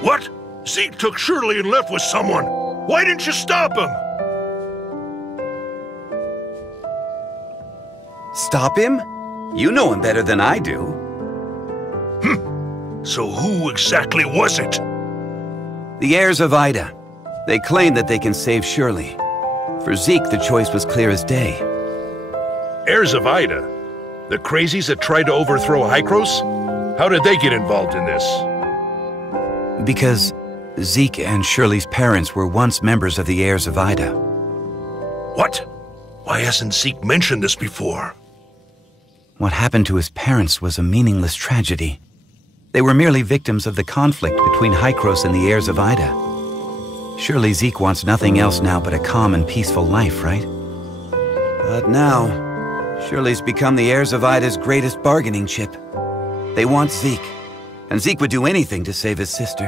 What? Zeke took Shirley and left with someone. Why didn't you stop him? Stop him? You know him better than I do. So who exactly was it? The heirs of Ida. They claim that they can save Shirley. For Zeke, the choice was clear as day. Heirs of Ida? The crazies that tried to overthrow Hykros? How did they get involved in this? Because Zeke and Shirley's parents were once members of the heirs of Ida. What? Why hasn't Zeke mentioned this before? What happened to his parents was a meaningless tragedy. They were merely victims of the conflict between Hykros and the heirs of Ida. Surely Zeke wants nothing else now but a calm and peaceful life, right? But now, Shirley's become the heirs of Ida's greatest bargaining chip. They want Zeke, and Zeke would do anything to save his sister.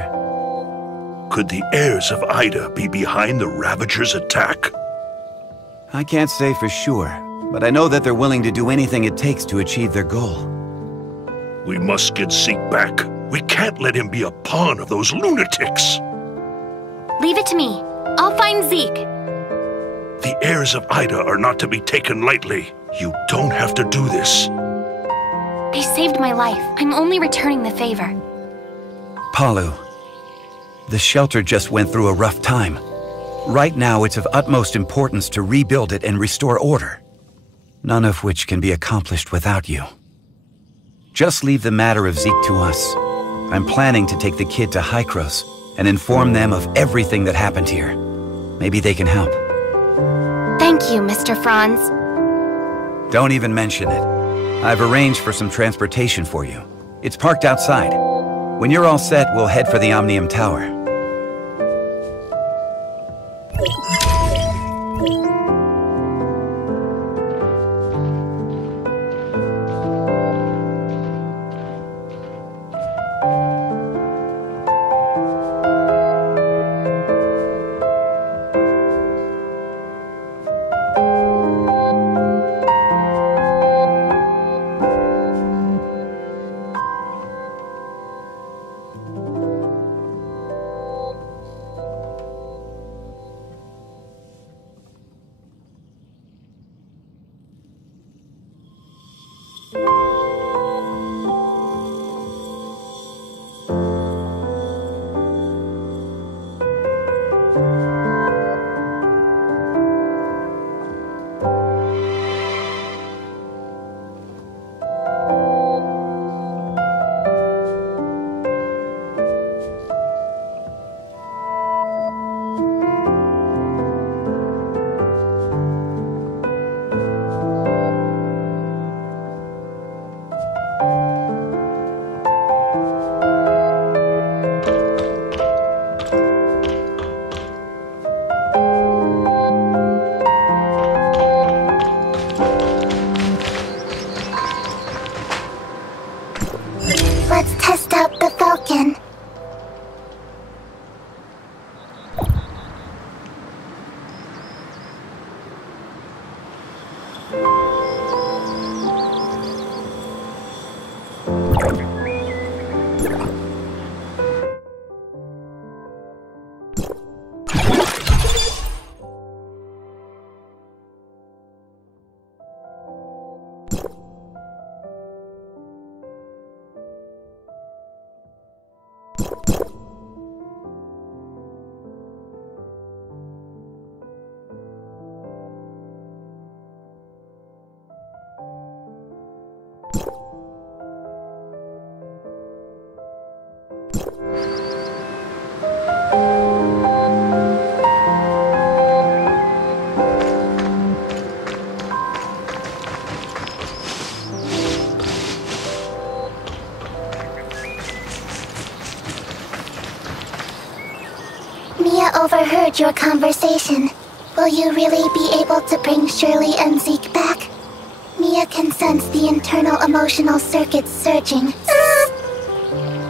Could the heirs of Ida be behind the Ravagers' attack? I can't say for sure, but I know that they're willing to do anything it takes to achieve their goal. We must get Zeke back. We can't let him be a pawn of those lunatics. Leave it to me. I'll find Zeke. The heirs of Ida are not to be taken lightly. You don't have to do this. They saved my life. I'm only returning the favor. Palu, the shelter just went through a rough time. Right now, it's of utmost importance to rebuild it and restore order. None of which can be accomplished without you. Just leave the matter of Zeke to us. I'm planning to take the kid to Hykros and inform them of everything that happened here. Maybe they can help. Thank you, Mr. Franz. Don't even mention it. I've arranged for some transportation for you. It's parked outside. When you're all set, we'll head for the Omnium Tower. Let's test out the Falcon. Mia overheard your conversation. Will you really be able to bring Shirley and Zeke back? Mia can sense the internal emotional circuits surging.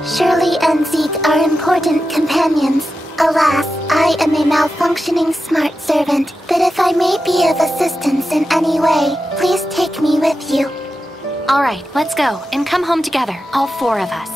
Shirley and Zeke are important companions. Alas, I am a malfunctioning smart servant, but if I may be of assistance, away, please take me with you. All right, let's go and come home together, all four of us.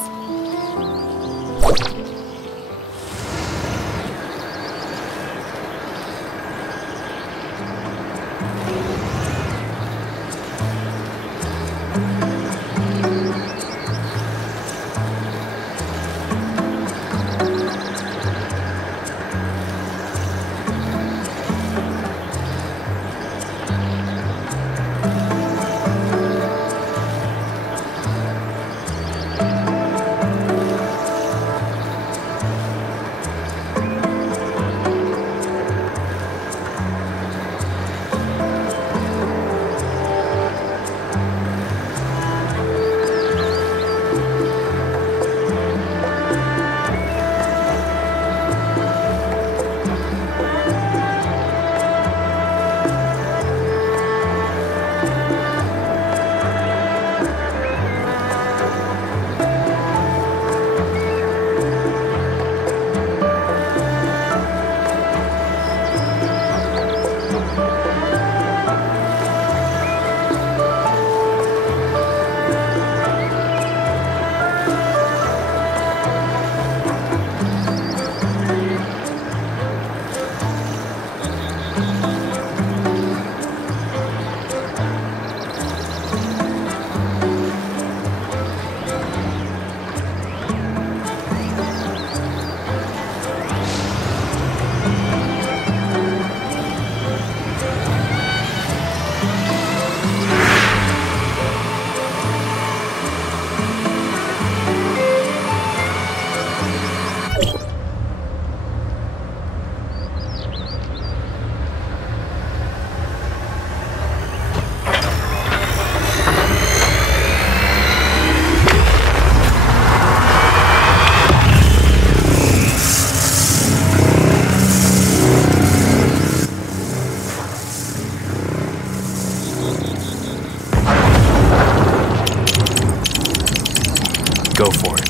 Go for it.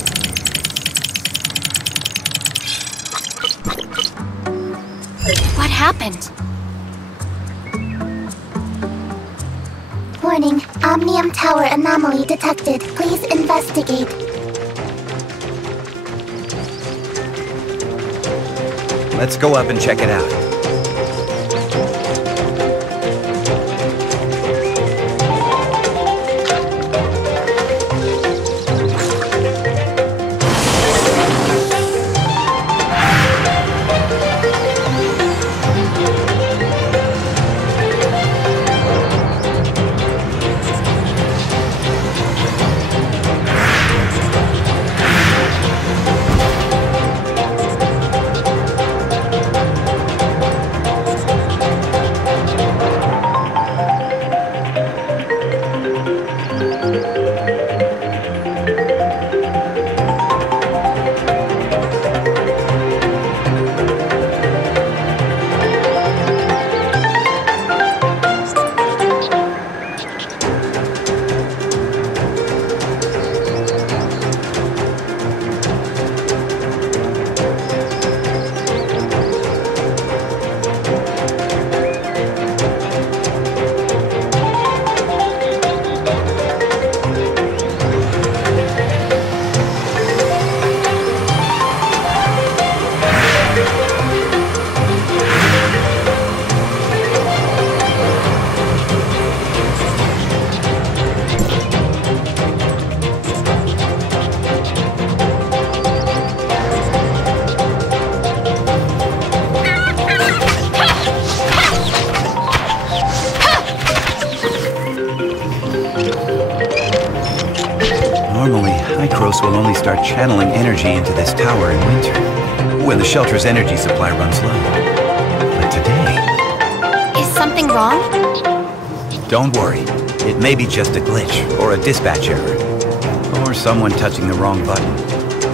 What happened? Warning, Omnium Tower anomaly detected. Please investigate. Let's go up and check it out. Normally, Hykros will only start channeling energy into this tower in winter, when the shelter's energy supply runs low. But today... Is something wrong? Don't worry. It may be just a glitch, or a dispatch error. Or someone touching the wrong button.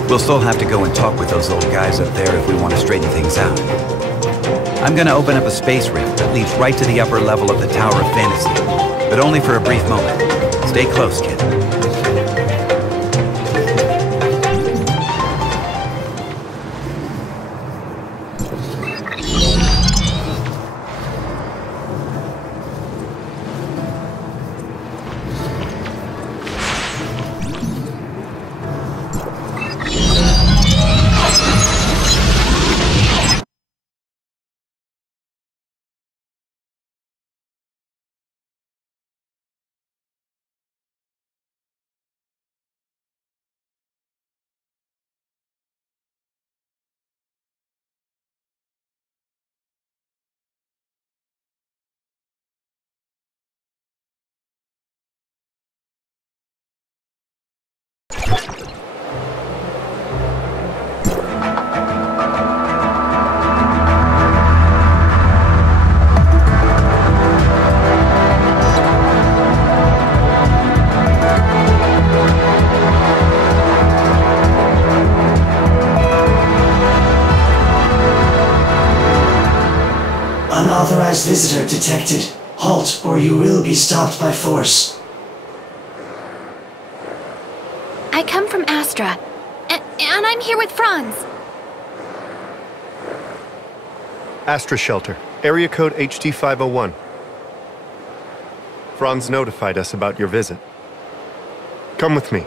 We'll still have to go and talk with those old guys up there if we want to straighten things out. I'm gonna open up a space rift that leads right to the upper level of the Tower of Fantasy. But only for a brief moment. Stay close, kid. Unauthorized visitor detected. Halt, or you will be stopped by force. I come from Astra, and I'm here with Franz. Astra Shelter, area code HT501. Franz notified us about your visit. Come with me.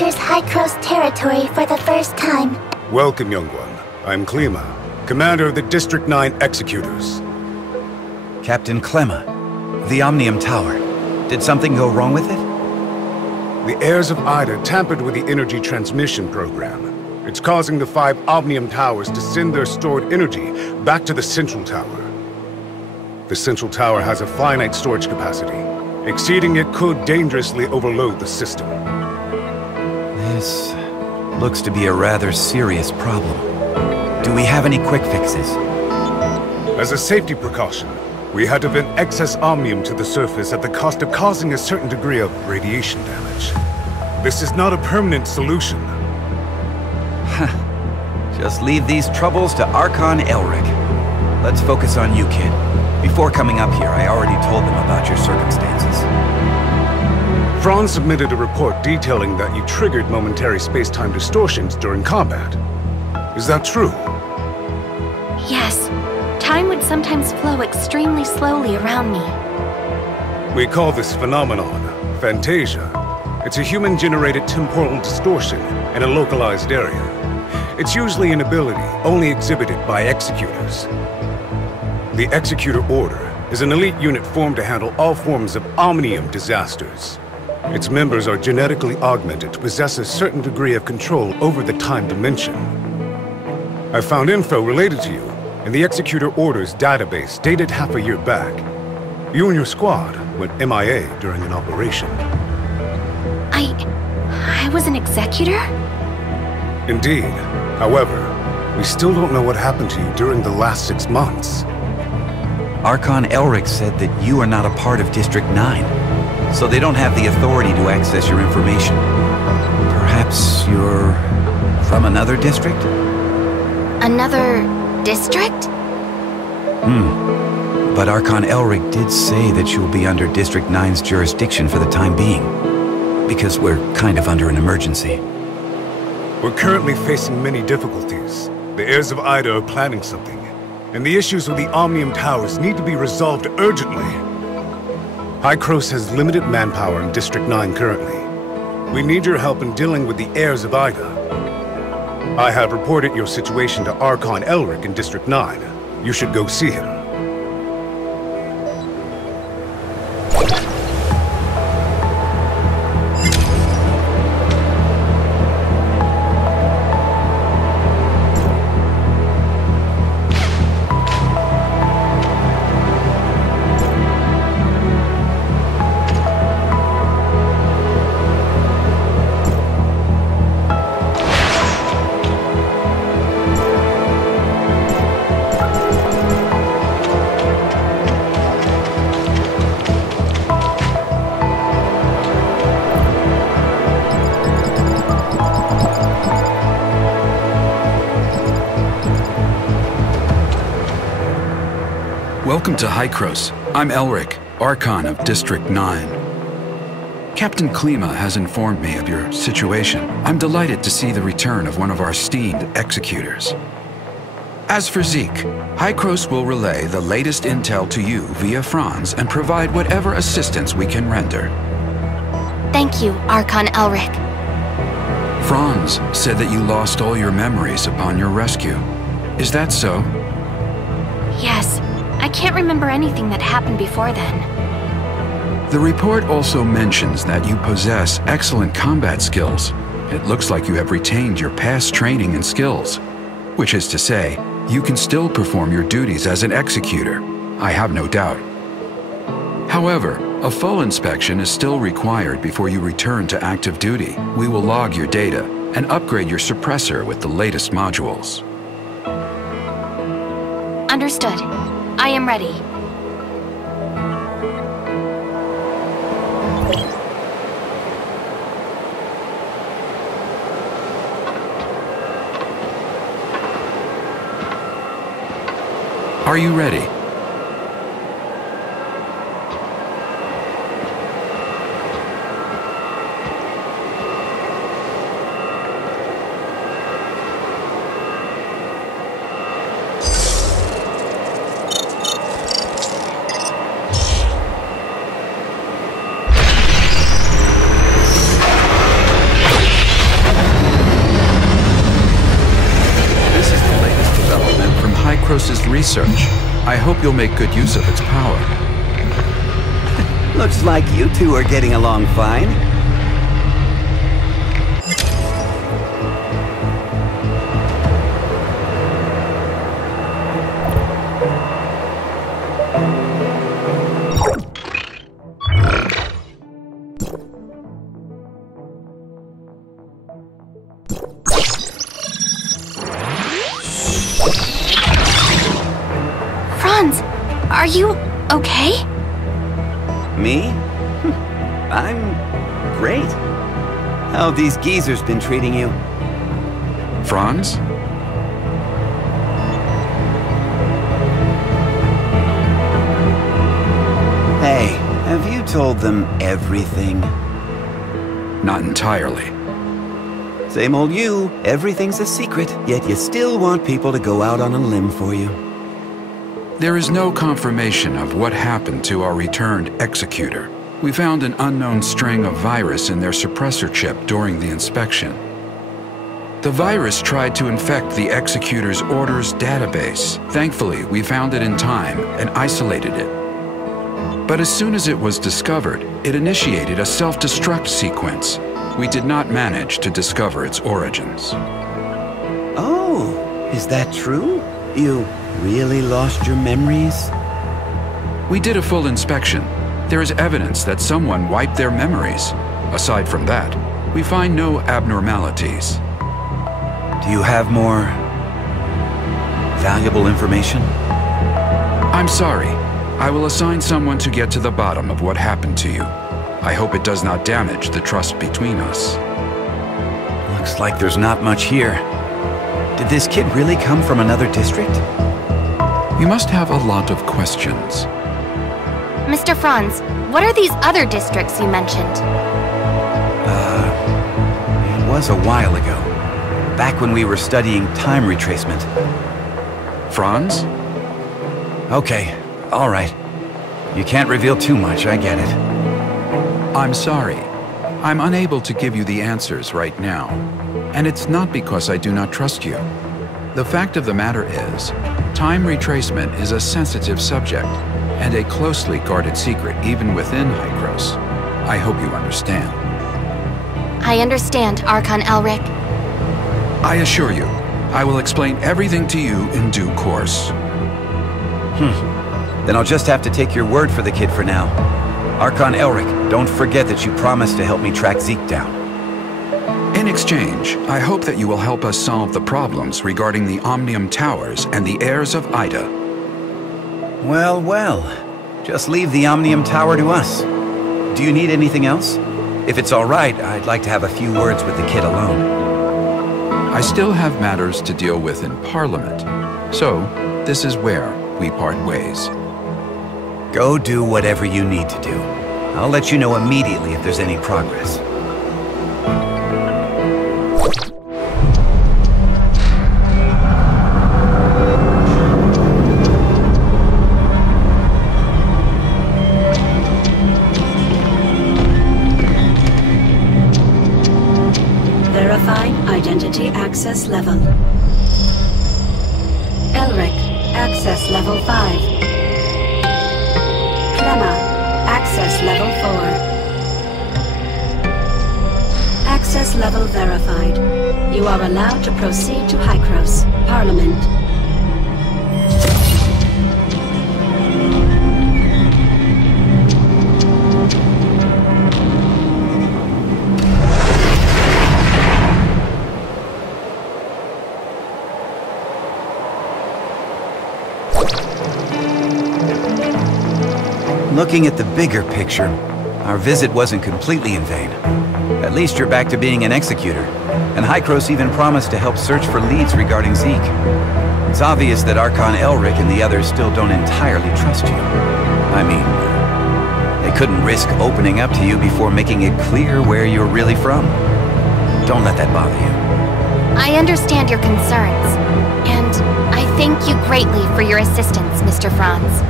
enters Hykros territory for the first time. Welcome, young one. I'm Klima, commander of the District 9 Executors. Captain Clemma, the Omnium Tower. Did something go wrong with it? The heirs of Ida tampered with the energy transmission program. It's causing the 5 Omnium Towers to send their stored energy back to the Central Tower. The Central Tower has a finite storage capacity. Exceeding it could dangerously overload the system. This looks to be a rather serious problem. Do we have any quick fixes? As a safety precaution, we had to vent excess omnium to the surface at the cost of causing a certain degree of radiation damage. This is not a permanent solution. Just leave these troubles to Archon Elric. Let's focus on you, kid. Before coming up here, I already told them about your circumstances. Franz submitted a report detailing that you triggered momentary space-time distortions during combat. Is that true? Yes. Time would sometimes flow extremely slowly around me. We call this phenomenon Phantasia. It's a human-generated temporal distortion in a localized area. It's usually an ability only exhibited by Executors. The Executor Order is an elite unit formed to handle all forms of omnium disasters. Its members are genetically augmented to possess a certain degree of control over the time dimension. I found info related to you in the Executor Order's database dated half a year back. You and your squad went MIA during an operation. I was an Executor? Indeed. However, we still don't know what happened to you during the last 6 months. Archon Elric said that you are not a part of District 9, so they don't have the authority to access your information. Perhaps you're from another district? Another district? But Archon Elric did say that you'll be under District 9's jurisdiction for the time being, because we're kind of under an emergency. We're currently facing many difficulties. The heirs of Ida are planning something, and the issues with the Omnium Towers need to be resolved urgently. Hykros has limited manpower in District 9 currently. We need your help in dealing with the heirs of Ida. I have reported your situation to Archon Elric in District 9. You should go see him. Welcome to Hykros. I'm Elric, Archon of District 9. Captain Klima has informed me of your situation. I'm delighted to see the return of one of our esteemed executors. As for Zeke, Hykros will relay the latest intel to you via Franz and provide whatever assistance we can render. Thank you, Archon Elric. Franz said that you lost all your memories upon your rescue. Is that so? Yes. I can't remember anything that happened before then. The report also mentions that you possess excellent combat skills. It looks like you have retained your past training and skills. Which is to say, you can still perform your duties as an executor. I have no doubt. However, a full inspection is still required before you return to active duty. We will log your data and upgrade your suppressor with the latest modules. Understood. I am ready. Are you ready? research. I hope you'll make good use of its power. Looks like you two are getting along fine. Franz, are you okay? Me? I'm great. How have these geezers been treating you? Franz? Hey, have you told them everything? Not entirely. Same old you. Everything's a secret, yet you still want people to go out on a limb for you. There is no confirmation of what happened to our returned executor. We found an unknown string of virus in their suppressor chip during the inspection. The virus tried to infect the executor's orders database. Thankfully, we found it in time and isolated it. But as soon as it was discovered, it initiated a self-destruct sequence. We did not manage to discover its origins. Oh, is that true? You really lost your memories? We did a full inspection. There is evidence that someone wiped their memories. Aside from that, we find no abnormalities. Do you have more valuable information? I'm sorry. I will assign someone to get to the bottom of what happened to you. I hope it does not damage the trust between us. Looks like there's not much here. Did this kid really come from another district? You must have a lot of questions. Mr. Franz, what are these other districts you mentioned? It was a while ago. Back when we were studying time retracement. Franz? Okay, all right. You can't reveal too much, I get it. I'm sorry. I'm unable to give you the answers right now. And it's not because I do not trust you. The fact of the matter is, time retracement is a sensitive subject and a closely guarded secret even within Hykros. I hope you understand. I understand, Archon Elric. I assure you, I will explain everything to you in due course. Then I'll just have to take your word for the kid for now. Archon Elric, don't forget that you promised to help me track Zeke down. In exchange, I hope that you will help us solve the problems regarding the Omnium Towers and the heirs of Ida. Well, well. Just leave the Omnium Tower to us. Do you need anything else? If it's all right, I'd like to have a few words with the kid alone. I still have matters to deal with in Parliament, so this is where we part ways. Go do whatever you need to do. I'll let you know immediately if there's any progress. Verifying identity access level. Elric, access level 5. Clemma, access level 4. Access level verified. You are allowed to proceed to Hykros, Parliament. Looking at the bigger picture, our visit wasn't completely in vain. At least you're back to being an executor, and Hykros even promised to help search for leads regarding Zeke. It's obvious that Archon Elric and the others still don't entirely trust you. I mean, they couldn't risk opening up to you before making it clear where you're really from. Don't let that bother you. I understand your concerns, and I thank you greatly for your assistance, Mr. Franz.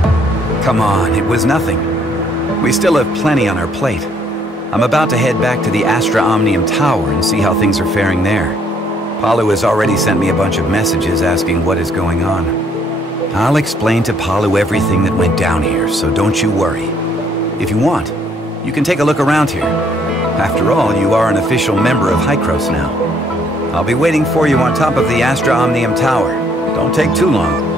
Come on, it was nothing. We still have plenty on our plate. I'm about to head back to the Astra Omnium Tower and see how things are faring there. Palu has already sent me a bunch of messages asking what is going on. I'll explain to Palu everything that went down here, so don't you worry. If you want, you can take a look around here. After all, you are an official member of Hykros now. I'll be waiting for you on top of the Astra Omnium Tower. Don't take too long.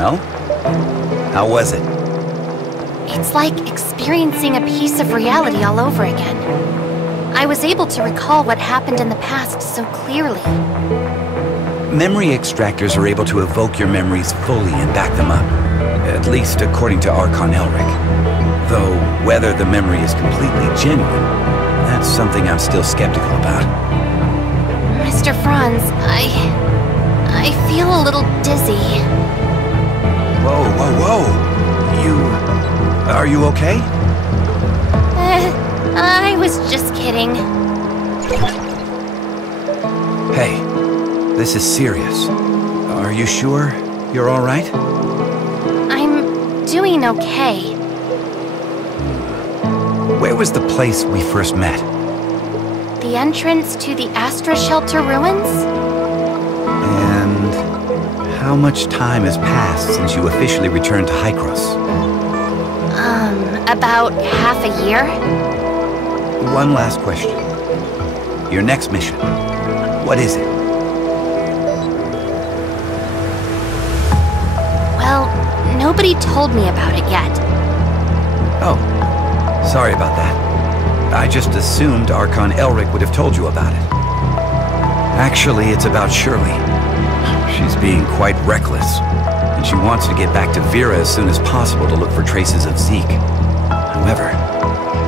Well, how was it? It's like experiencing a piece of reality all over again. I was able to recall what happened in the past so clearly. Memory extractors are able to evoke your memories fully and back them up. At least according to Archon Elric. Though, whether the memory is completely genuine, that's something I'm still skeptical about. Mr. Franz, I feel a little dizzy. Whoa, whoa, whoa! Are you okay? I was just kidding. Hey, this is serious. Are you sure you're all right? I'm doing okay. Where was the place we first met? The entrance to the Astra Shelter ruins? And how much time has passed since you officially returned to Hykros? About half a year? One last question. Your next mission, what is it? Well, nobody told me about it yet. Oh, sorry about that. I just assumed Archon Elric would have told you about it. Actually, it's about Shirley. She's being quite reckless, and she wants to get back to Vera as soon as possible to look for traces of Zeke. However,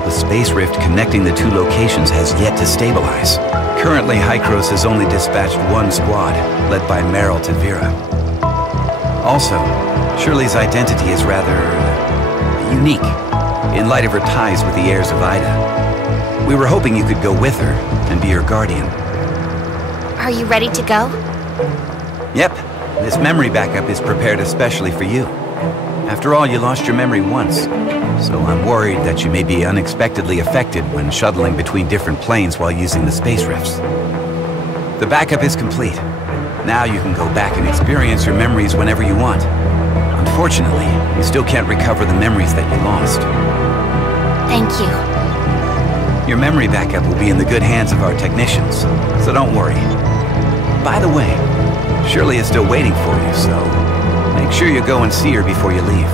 the space rift connecting the two locations has yet to stabilize. Currently, Hykros has only dispatched one squad, led by Meryl to Vera. Also, Shirley's identity is rather unique, in light of her ties with the heirs of Ida. We were hoping you could go with her and be her guardian. Are you ready to go? Yep, this memory backup is prepared especially for you. After all, you lost your memory once, so I'm worried that you may be unexpectedly affected when shuttling between different planes while using the space rifts. The backup is complete. Now you can go back and experience your memories whenever you want. Unfortunately, you still can't recover the memories that you lost. Thank you. Your memory backup will be in the good hands of our technicians, so don't worry. By the way, Shirley is still waiting for you, so make sure you go and see her before you leave.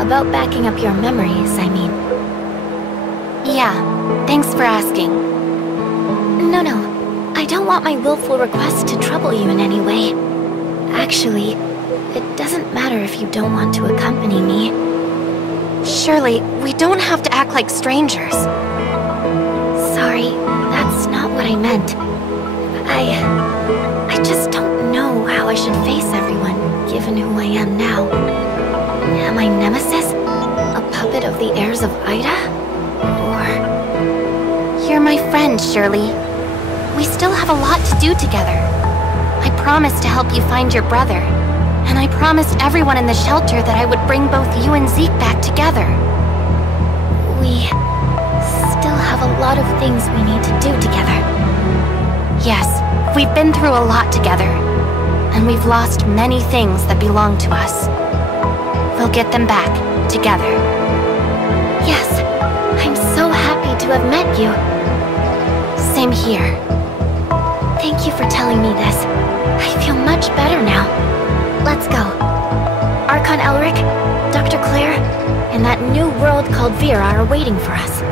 About backing up your memories, I mean. Yeah, thanks for asking. No, I don't want my willful request to trouble you in any way. Actually, it doesn't matter if you don't want to accompany me. Shirley, we don't have to act like strangers. Sorry, that's not what I meant. I just don't know how I should face everyone, given who I am now. Am I Nemesis? A puppet of the heirs of Ida? Or... You're my friend, Shirley. We still have a lot to do together. I promised to help you find your brother. And I promised everyone in the shelter that I would bring both you and Zeke back together. We still have a lot of things we need to do together. Yes, we've been through a lot together. And we've lost many things that belong to us. We'll get them back, together. Yes, I'm so happy to have met you. Same here. Thank you for telling me this. I feel much better now. Let's go. Archon Elric, Dr. Claire, and that new world called Vera are waiting for us.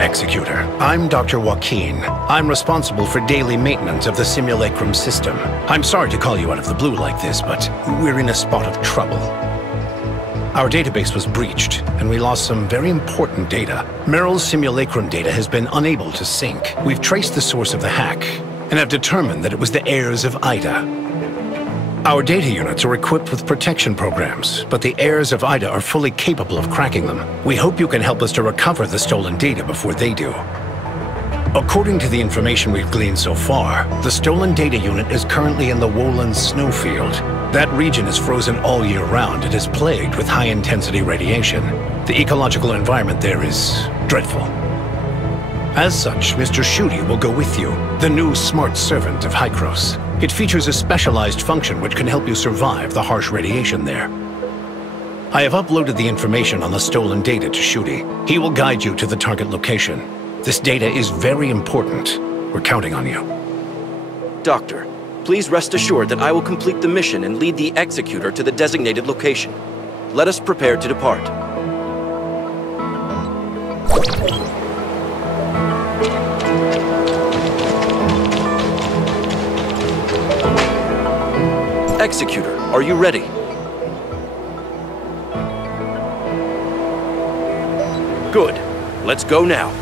Executor. I'm Dr. Joaquin. I'm responsible for daily maintenance of the simulacrum system. I'm sorry to call you out of the blue like this, but we're in a spot of trouble. Our database was breached, and we lost some very important data. Meryl's simulacrum data has been unable to sync. We've traced the source of the hack, and have determined that it was the heirs of Ida. Our data units are equipped with protection programs, but the heirs of Ida are fully capable of cracking them. We hope you can help us to recover the stolen data before they do. According to the information we've gleaned so far, the stolen data unit is currently in the Wohlen snowfield. That region is frozen all year round and is plagued with high-intensity radiation. The ecological environment there is dreadful. As such, Mr. Shudi will go with you, the new smart servant of Hykros. It features a specialized function which can help you survive the harsh radiation there. I have uploaded the information on the stolen data to Shudi. He will guide you to the target location. This data is very important. We're counting on you. Doctor, please rest assured that I will complete the mission and lead the Executor to the designated location. Let us prepare to depart. Executor, are you ready? Good. Let's go now.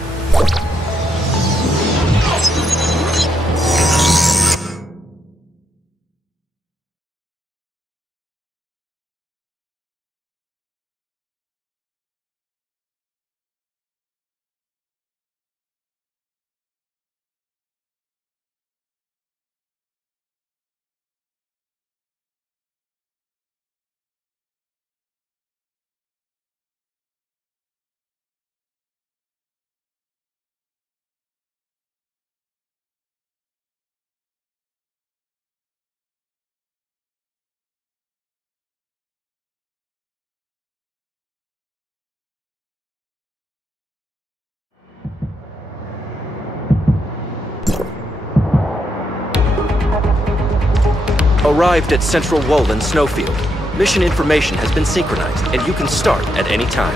Arrived at Central Wohlen Snowfield. Mission information has been synchronized, and you can start at any time.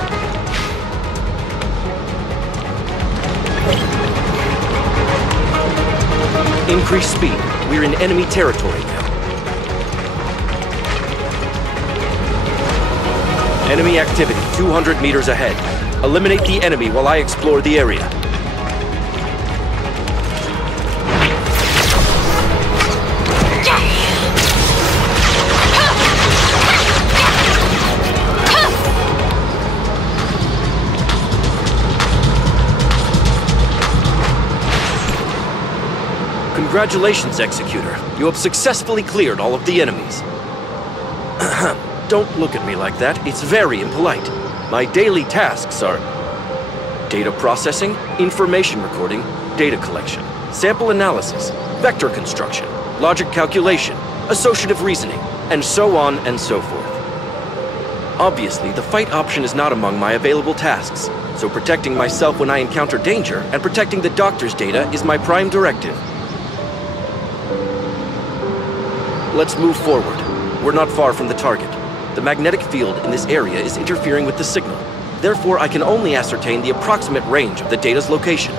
Increase speed. We're in enemy territory now. Enemy activity 200 meters ahead. Eliminate the enemy while I explore the area. Congratulations, Executor. You have successfully cleared all of the enemies. Don't look at me like that. It's very impolite. My daily tasks are data processing, information recording, data collection, sample analysis, vector construction, logic calculation, associative reasoning, and so on and so forth. Obviously, the fight option is not among my available tasks, so protecting myself when I encounter danger and protecting the doctor's data is my prime directive. Let's move forward. We're not far from the target. The magnetic field in this area is interfering with the signal. Therefore, I can only ascertain the approximate range of the data's location.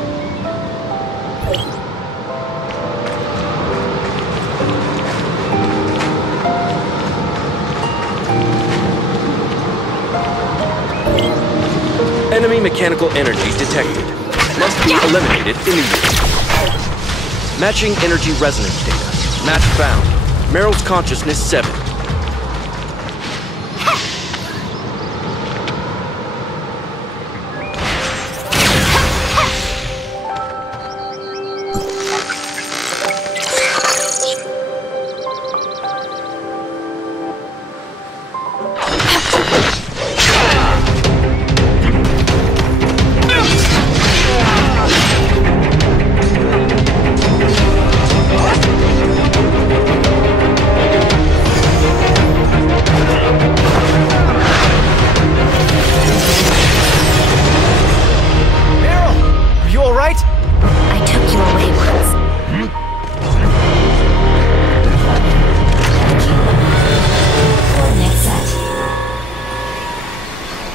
Enemy mechanical energy detected. Must be eliminated immediately. Matching energy resonance data. Match found. Meryl's consciousness 7.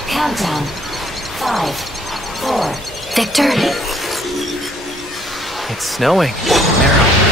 Countdown. 5, 4. Victor? It's snowing. Meryl.